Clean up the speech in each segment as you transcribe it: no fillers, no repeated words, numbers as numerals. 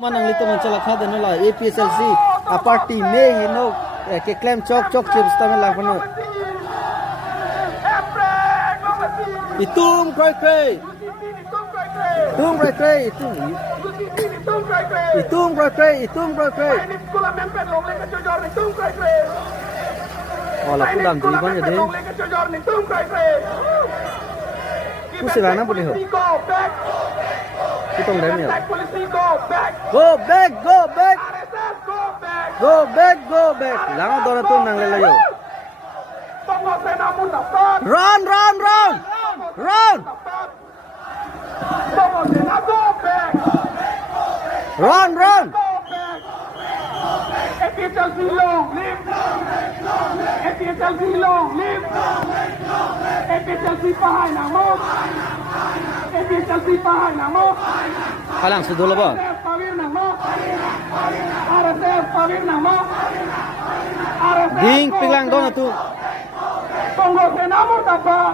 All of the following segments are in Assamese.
Manang lito man chala khade no la APHLC a party me you know ke claim chok chips ta me la kono itum koi Ola pudam di ban jadi Kusi bana boleh ho Kitong dem ya Go back Lang dona tu nang lelayo Run Halang sudah ba? Ding pilang dona tu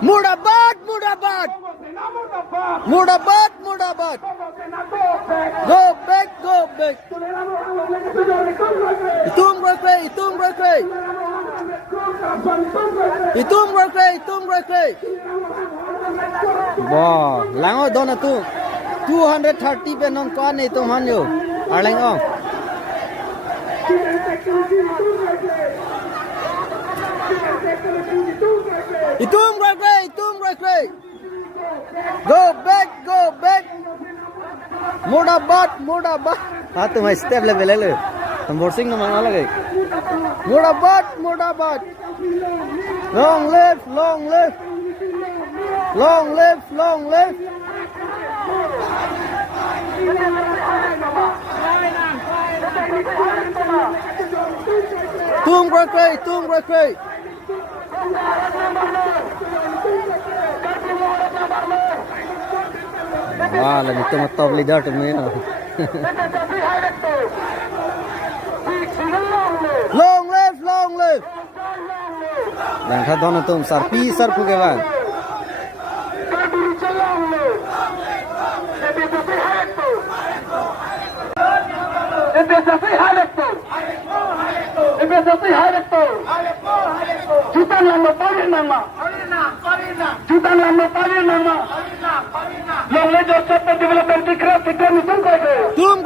Murdabat Go back Itum Rakre Wow Lango dona tu 230 pe non ko nei tum han yo arlang ong Itum Rakre Go back Murdabat ha tum step level le tum borsing no mangala gai Murdabat long live Tum Rakre Wah, lagi tu top leader tu ni. Long live. Dan kha dono tum sarpi sarpu ke bang. Jutaan lama paling nama. Long live Joseph development dikram itu kau. Tum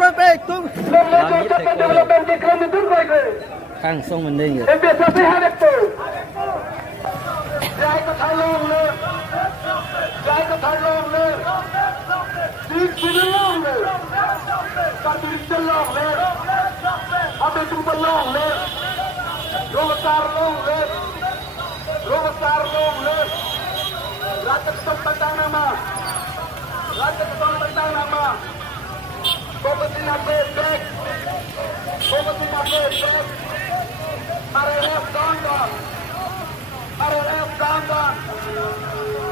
development dikram itu kau. Kang song mending ya. Biasa hari tu. Jai ke thalong le. Long le. Karbi long le. Abe tu long le. Rogasar long le. Rakyat tentang nama. Kompetisi back. RLF down.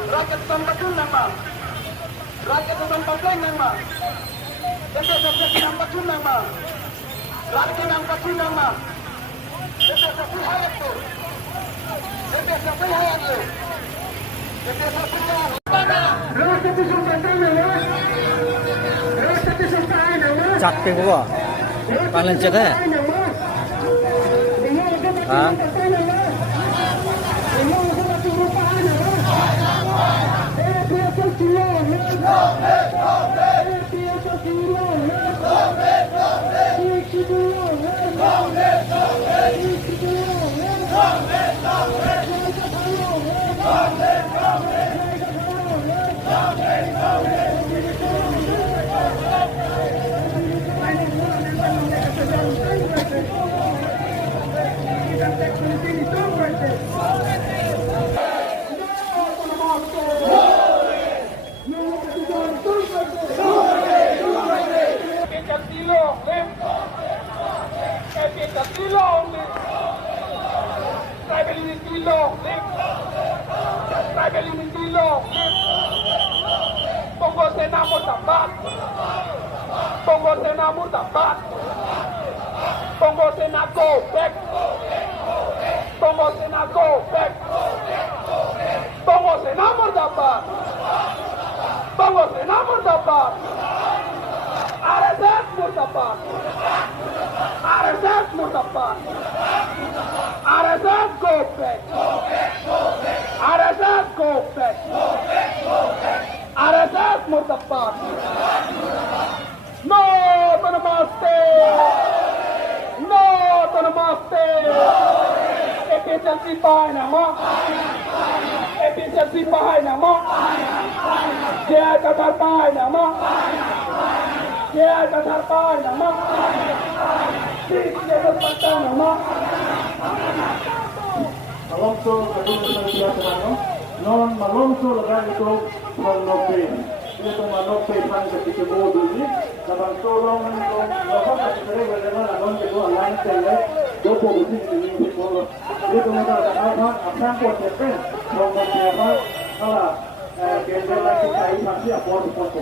Rakyat tempat nama. Rakyat tempat nama. Rakyat tempat nama. Chặt cái của bạn lên chết thế à Murtabad. RSS Murtabad. RSS go back. RSS go back. RSS Murtabad. No to Namaste. No to Namaste. APHLC bahay nama. APHLC bahay nama. Jaya Qatar bahay nama. Jaya Qatar bahay nama. Sik Level Patang nama. Alonso teman-teman non Alonso lagan itu manope itu manope pan ketika mobil ini sabang tolong lakukan sesuatu bagaimana non itu alam tele dopo begitu ini kalau itu mereka apa buat siapa kalau siapa kalau kendala lagi kayak masih apa foto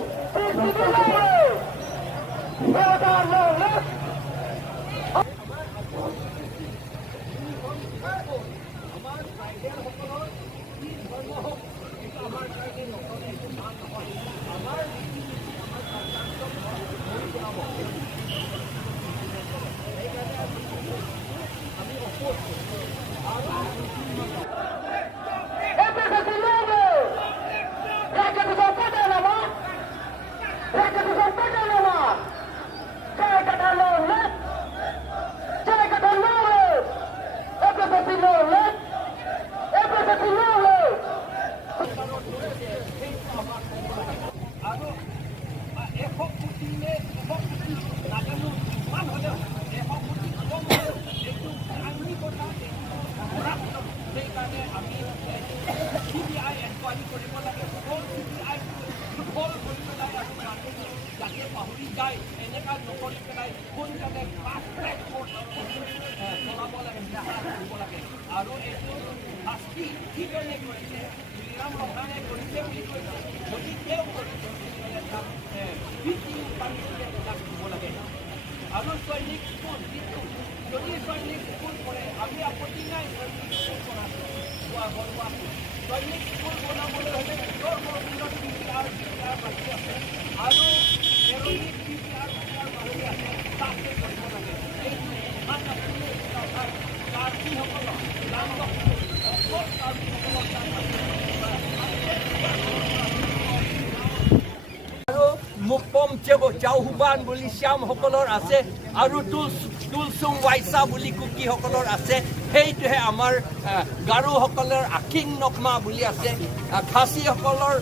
Mukpom Jauhuban বুলি শ্যাম সকলৰ আছে আৰু তুলসুং ৱাইছা বুলি কুকি সকলৰ আছে সেইটোহে আমাৰ গাৰো সকলৰ আকিং নকমা বুলি আছে খাচী সকলৰ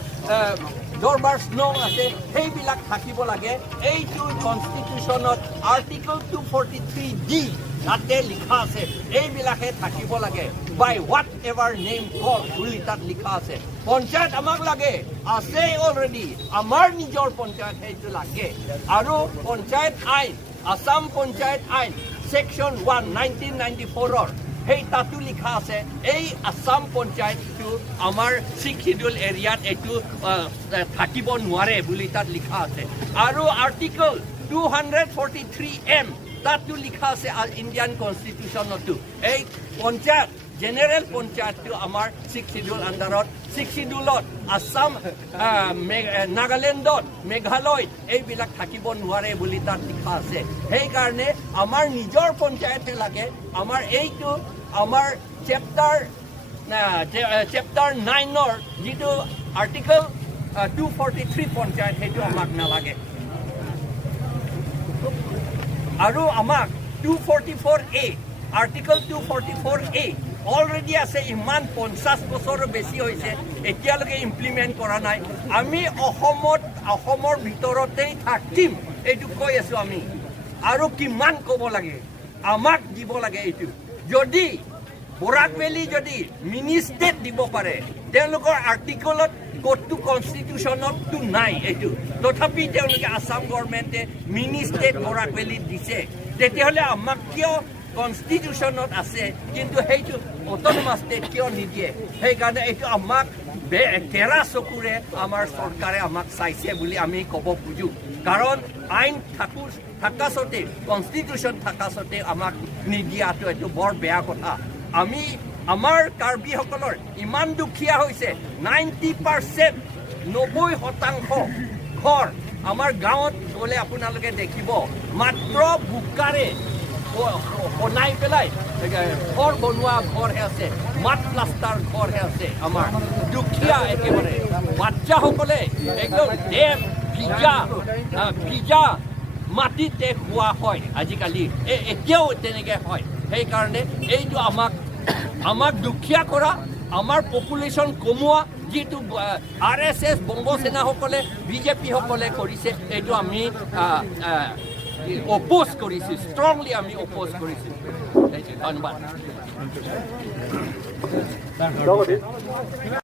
দৰবাৰ স্নং আছে সেইবিলাক থাকিব লাগে এইটো কনষ্টিটিউশ্যনত আৰ্টিকল 243D তাতে লিখা আছে এইবিলাকে থাকিব লাগে বাই হোৱাট এভাৰ নেম কল বুলি তাত লিখা আছে পঞ্চায়ত আমাক লাগে আছে অলৰেডি আমাৰ নিজৰ পঞ্চায়ত সেইটো লাগে আৰু পঞ্চায়ত আইন আসাম পঞ্চায়ত আইন সেকশন 1 1994 সেই তাতো লিখা আছে এই আসাম পঞ্চায়তটো আমাৰ শিডিউল এৰিয়াত এইটো থাকিব নোৱাৰে বুলি তাত লিখা আছে আৰু আৰ্টিকল 243M তাতো লিখা আছে ইণ্ডিয়ান কনষ্টিটিউশ্যনতো এই পঞ্চায়ত জেনেৰেল পঞ্চায়তটো আমাৰ শিডিউল আণ্ডাৰত শিডিউলত আসাম নাগালেণ্ডত মেঘালয়ত এইবিলাক থাকিব নোৱাৰে বুলি তাত লিখা আছে সেইকাৰণে আমাৰ নিজৰ পঞ্চায়তে লাগে আমাৰ এইটো আমাৰ চেপ্টাৰ 9ৰ যিটো আৰ্টিকল 243 পঞ্চায়ত সেইটো আমাক নালাগে আৰু আমাক 244A আৰ্টিকল 244A অলৰেডি আছে ইমান 50 বছৰ বেছি হৈছে এতিয়ালৈকে ইমপ্লিমেণ্ট কৰা নাই আমি অসমৰ ভিতৰতেই থাকিম এইটো কৈ আছোঁ আমি আৰু কিমান ক'ব লাগে আমাক দিব লাগে এইটো যদি বৰাক ভেলী যদি মিনি ষ্টেট দিব পাৰে তেওঁলোকৰ আৰ্টিকলত ক'তো কনষ্টিটিউশ্যনতো নাই এইটো তথাপি তেওঁলোকে আসাম গভৰ্ণমেণ্টে মিনি ষ্টেট বৰাক ভেলীত দিছে তেতিয়াহ'লে আমাক কিয় কনষ্টিটিউশ্যনত আছে কিন্তু সেইটো অট'নমাছ ষ্টেট কিয় নিদিয়ে সেইকাৰণে এইটো আমাক কেৰা চকুৰে আমাৰ চৰকাৰে আমাক চাইছে বুলি আমি ক'ব খোজোঁ কাৰণ আইন থকা স্বত্তে কনষ্টিটিউশ্যন থকা স্বত্তে আমাক নিদিয়াটো এইটো বৰ বেয়া কথা আমি আমাৰ কাৰ্বিসকলৰ ইমান দুখীয়া হৈছে 90% ঘৰ আমাৰ গাঁৱত গ'লে আপোনালোকে দেখিব মাত্ৰ বোকাৰে বনাই পেলাই ঘৰ বনোৱা ঘৰহে আছে, মাট প্লাষ্টাৰ ঘৰহে আছে। আমাৰ দুখীয়া একেবাৰে বাচ্চাসকলে একদম দেহ ভিজা মাটিতে খোৱা হয় আজিকালি, এতিয়াও তেনেকৈ হয়। সেইকাৰণে এইটো আমাক দুখীয়া কৰা, আমাৰ পপুলেশ্যন কমোৱা, যিটো RSS বংগ সেনাসকলে বিজেপিসকলে কৰিছে, এইটো আমি অপ'জ কৰিছোঁ, ষ্ট্ৰংলি আমি অপ'জ কৰিছোঁ। ধন্যবাদ।